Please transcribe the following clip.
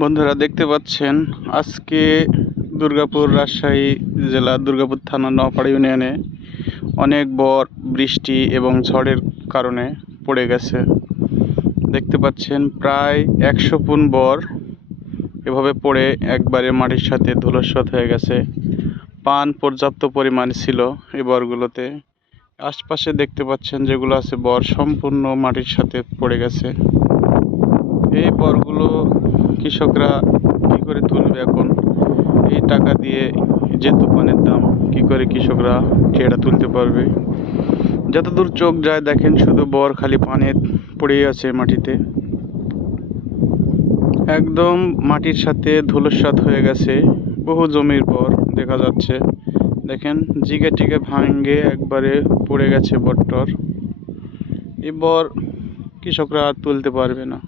বন্ধুরা দেখতে পাচ্ছেন আজকে দুর্গাপুর রাজশাহী জেলা দুর্গাপুর থানা নওপাড়া ইউনিয়নে অনেক বৃষ্টি এবং ঝড়ের কারণে পড়ে গেছে। দেখতে পাচ্ছেন প্রায় 100 পুন বর এভাবে পড়ে একবারে মাটির সাথে ধূলিসাৎ হয়ে গেছে। পান পর্যাপ্ত পরিমাণ ছিল এই বরগুলোতে। আশপাশে দেখতে পাচ্ছেন যেগুলো আছে বর সম্পূর্ণ মাটির সাথে পড়ে গেছে। এই বরগুলো কৃষকরা কি করে তুলবে এখন? এই টাকা দিয়ে যে তুফানের দাম, কি করে কৃষকরা এটা তুলতে পারবে? যতদূর চোখ যায় দেখেন শুধু বর খালি পানে পড়েই আছে মাটিতে, একদম মাটির সাথে ধূলিসাৎ হয়ে গেছে। বহু জমির বর দেখা যাচ্ছে, দেখেন জিগে টিগে ভাঙ্গে একবারে পড়ে গেছে বরটর। এই বর কৃষকরা আর তুলতে পারবে না।